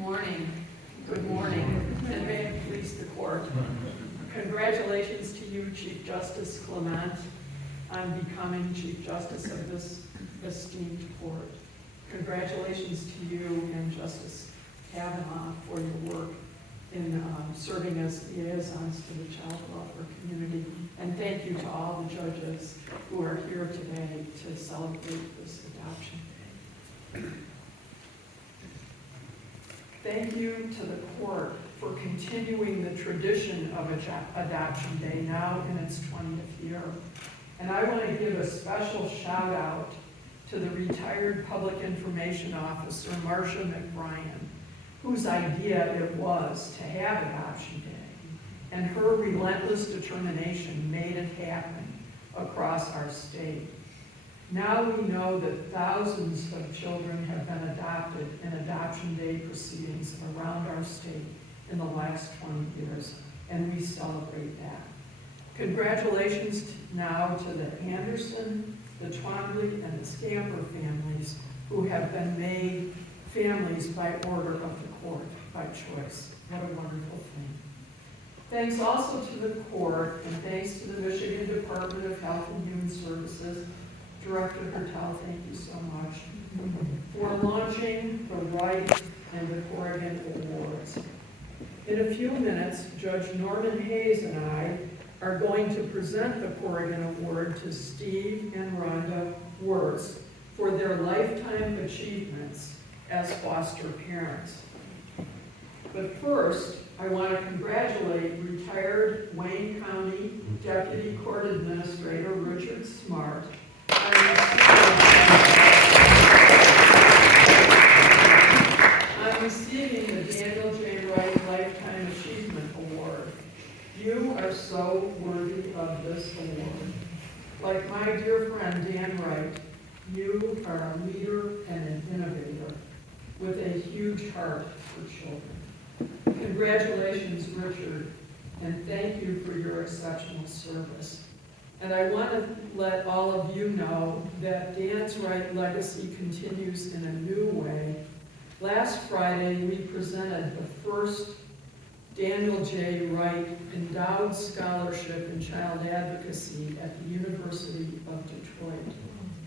morning. Good morning, and may it please the court. Congratulations to you, Chief Justice Clement, on becoming Chief Justice of this esteemed court. Congratulations to you and Justice Kavanaugh for your work in serving as liaisons to the child welfare community. And thank you to all the judges who are here today to celebrate this adoption. Thank you to the court for continuing the tradition of Adoption Day, now in its 20th year. And I want to give a special shout out to the retired public information officer, Marcia McBrien, whose idea it was to have Adoption Day. And her relentless determination made it happen across our state. Now we know that thousands of children have been adopted in Adoption Day proceedings around our state in the last 20 years, and we celebrate that. Congratulations now to the Anderson, the Twombly, and the Scamper families who have been made families by order of the court, by choice. What a wonderful thing. Thanks also to the court, and thanks to the Michigan Department of Health and Human Services, Director Hertel, thank you so much, for launching the Wright and the Corrigan Awards. In a few minutes, Judge Norman Hayes and I are going to present the Corrigan Award to Steve and Rhonda Wirtz for their lifetime achievements as foster parents. But first, I want to congratulate retired Wayne County Deputy Court Administrator Richard Smart on receiving the Daniel J. Wright Lifetime Achievement Award. You are so worthy of this award. Like my dear friend Dan Wright, you are a leader and an innovator with a huge heart for children. Congratulations, Richard, and thank you for your exceptional service. And I want to let all of you know that Dan's Wright legacy continues in a new way. Last Friday, we presented the first Daniel J. Wright Endowed Scholarship in Child Advocacy at the University of Detroit.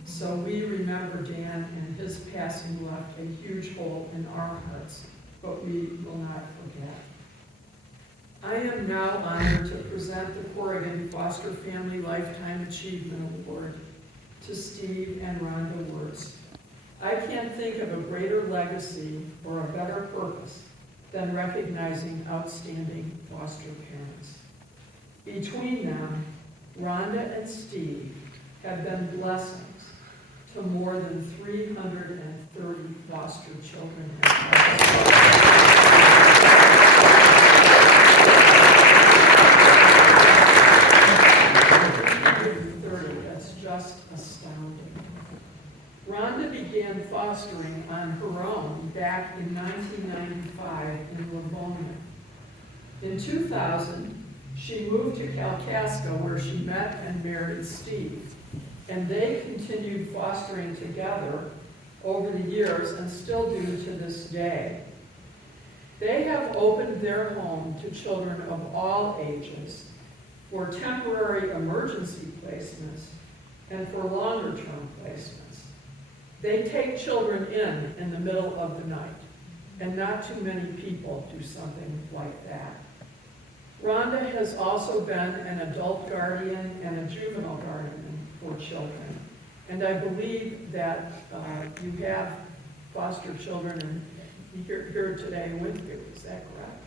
So we remember Dan, and his passing left a huge hole in our hearts, but we will not forget. I am now honored to present the Corrigan Foster Family Lifetime Achievement Award to Steve and Rhonda Wirtz. I can't think of a greater legacy or a better purpose than recognizing outstanding foster parents. Between them, Rhonda and Steve have been blessings to more than 330 foster children. That's just astounding. Rhonda began fostering on her own back in 1995 in Livonia. In 2000, she moved to Kalkaska where she met and married Steve, and they continued fostering together over the years and still do to this day. They have opened their home to children of all ages for temporary emergency placements and for longer-term placements. They take children in the middle of the night, and not too many people do something like that. Rhonda has also been an adult guardian and a juvenile guardian for children. And I believe that you have foster children here today with you. Is that correct?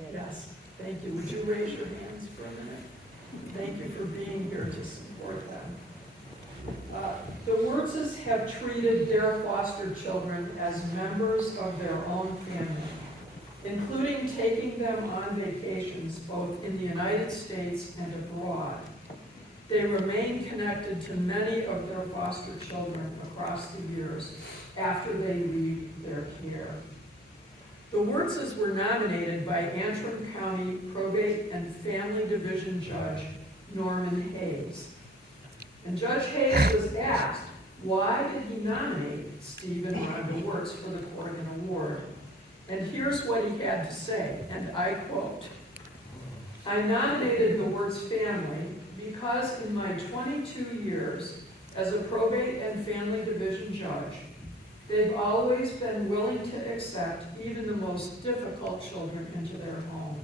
Okay. Yes. Thank you. Would you raise your hands for a minute? Thank you for being here to support them. The Wirtzes have treated their foster children as members of their own family, including taking them on vacations both in the United States and abroad. They remain connected to many of their foster children across the years after they leave their care. The Wirtzes were nominated by Antrim County Probate and Family Division Judge Norman Hayes. And Judge Hayes was asked, why did he nominate Steve and Rhonda Wirtz for the Corrigan Award? And here's what he had to say, and I quote, "I nominated the words family because in my 22 years as a probate and family division judge, they've always been willing to accept even the most difficult children into their home.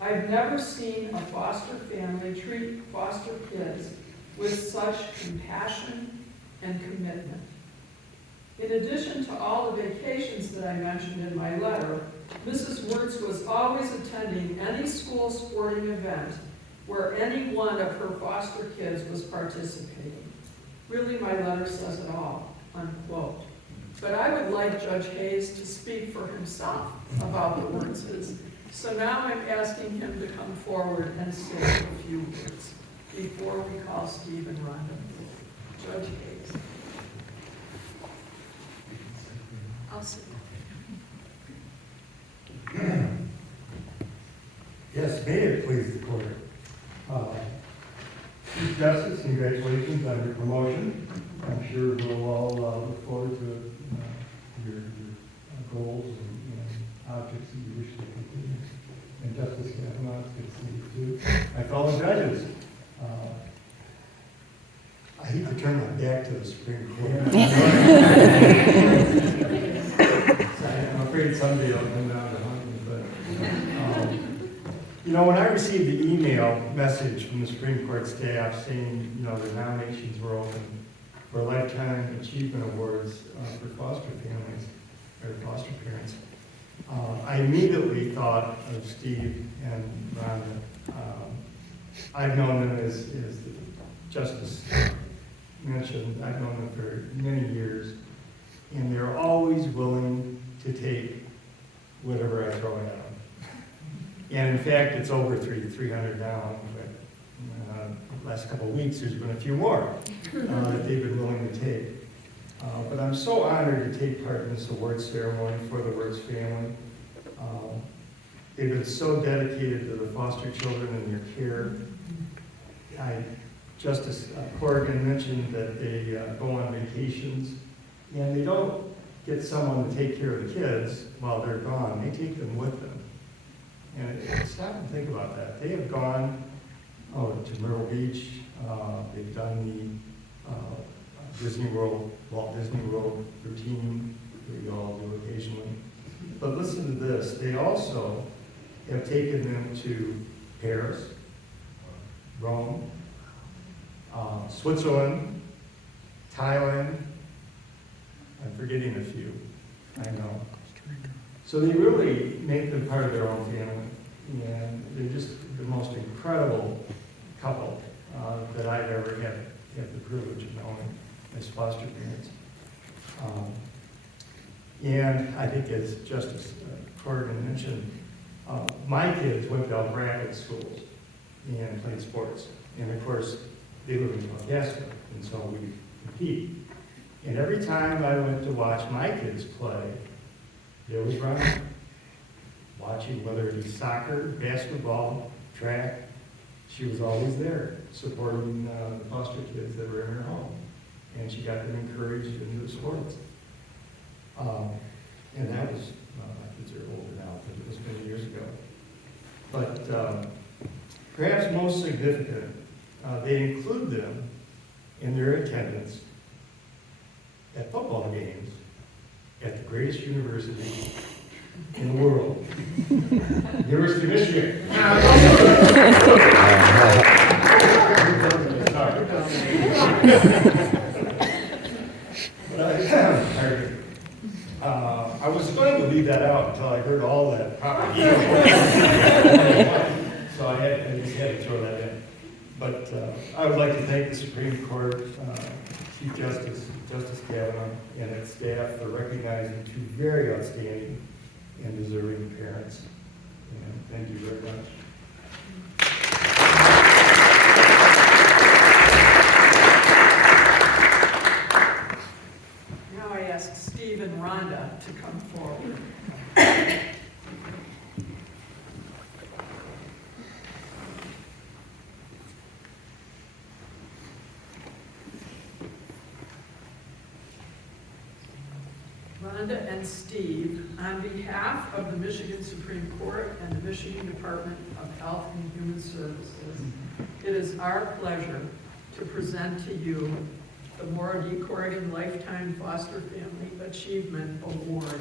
I've never seen a foster family treat foster kids with such compassion and commitment. In addition to all the vacations that I mentioned in my letter, Mrs. Wirtz was always attending any school sporting event where any one of her foster kids was participating. Really, my letter says it all," unquote. But I would like Judge Hayes to speak for himself about the Wirtzes. So now I'm asking him to come forward and say a few words before we call Steve and Rhonda. Judge Hayes. I'll sit. Yes, may it please the court. Chief Justice, congratulations on your promotion. I'm sure we'll all look forward to your goals and objects that you wish to continue. And Justice Kavanaugh, it's good to see you too. My fellow judges, I hate to turn my back to the Supreme Court. I'm afraid someday I'll come down to hunt me, but you know, when I received the email message from the Supreme Court staff saying, you know, the nominations were open for Lifetime Achievement Awards for foster families or foster parents, I immediately thought of Steve and Rhonda. I've known them as Justice mentioned, I've known them for many years, and they're always willing to take whatever I throw at them. And in fact, it's over 300 now, but the last couple of weeks, there's been a few more that they've been willing to take. But I'm so honored to take part in this award ceremony for the Wirtz family. They've been so dedicated to the foster children and their care. Justice Corrigan mentioned that they go on vacations, and they don't get someone to take care of the kids while they're gone. They take them with them. And stop and think about that. They have gone to Myrtle Beach. They've done the Disney World, Walt Disney World routine that we all do occasionally. But listen to this. They also have taken them to Paris, Rome, Switzerland, Thailand. I'm forgetting a few, I know. So they really make them part of their own family, and they're just the most incredible couple that I've ever had the privilege of knowing as foster parents. And I think as Justice Corrigan mentioned, my kids went to Albracket schools and played sports. And of course, they live in Pawhuska, and so we compete. And every time I went to watch my kids play, there was Rhonda, watching whether it be soccer, basketball, track. She was always there, supporting the foster kids that were in her home. And she got them encouraged into the sports. And that was, my kids are older now, but it was many years ago. But perhaps most significant, they include them in their attendance at football games at the greatest university in the world, University of Michigan. I was going to leave that out until I heard all that propaganda. So I just had to throw that in. But I would like to thank the Supreme Court, Chief Justice Kavanaugh, and its staff for recognizing two very outstanding and deserving parents. And thank you very much. Now I ask Steve and Rhonda to come forward. Rhonda and Steve On behalf of the Michigan Supreme Court and the Michigan Department of Health and Human Services, it is our pleasure to present to you the Maura D. Corrigan Lifetime Foster Family Achievement Award.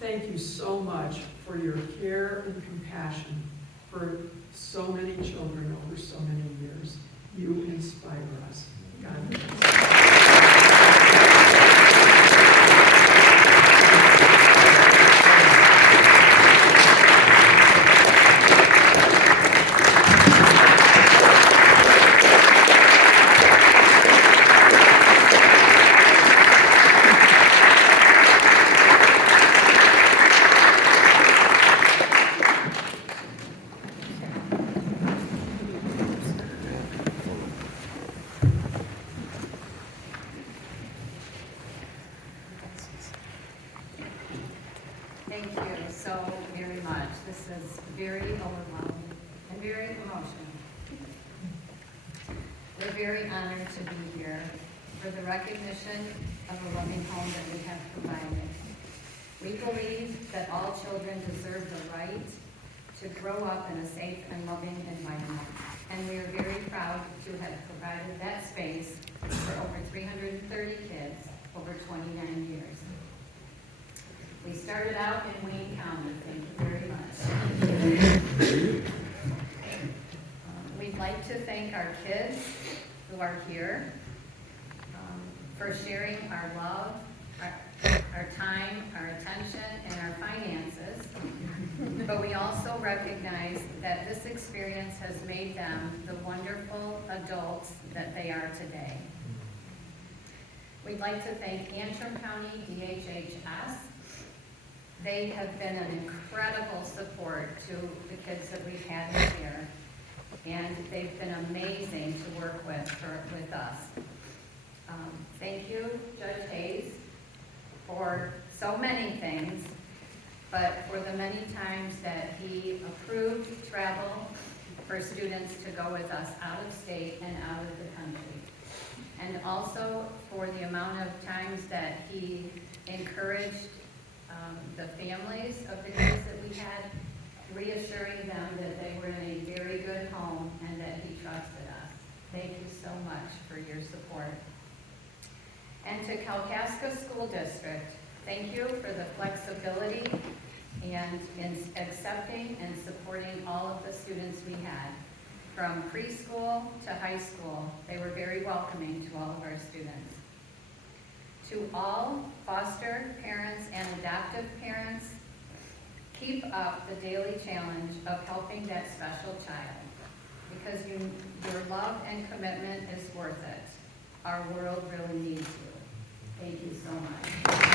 Thank you so much for your care and compassion for so many children over so many years. You inspire us. God bless. Thank you so very much. This is very overwhelming and very emotional. We're very honored to be here for the recognition of a loving home that we have provided. We believe that all children deserve the right to grow up in a safe and loving environment. And we are very proud to have provided that space for over 330 kids over 29 years. We started out in Wayne County. Thank you very much. We'd like to thank our kids who are here for sharing our love, our time, our attention, and our finances. But we also recognize that this experience has made them the wonderful adults that they are today. We'd like to thank Antrim County DHHS. They have been an incredible support to the kids that we've had here, and they've been amazing to work with us. Thank you, Judge Hayes, for so many things, but for the many times that he approved travel for students to go with us out of state and out of the country. And also for the amount of times that he encouraged the families of the kids that we had, reassuring them that they were in a very good home and that he trusted us. Thank you so much for your support. And to Kalkaska School District, thank you for the flexibility and in accepting and supporting all of the students we had. From preschool to high school, they were very welcoming to all of our students. To all foster parents and adoptive parents, keep up the daily challenge of helping that special child, because your love and commitment is worth it. Our world really needs you. Thank you so much.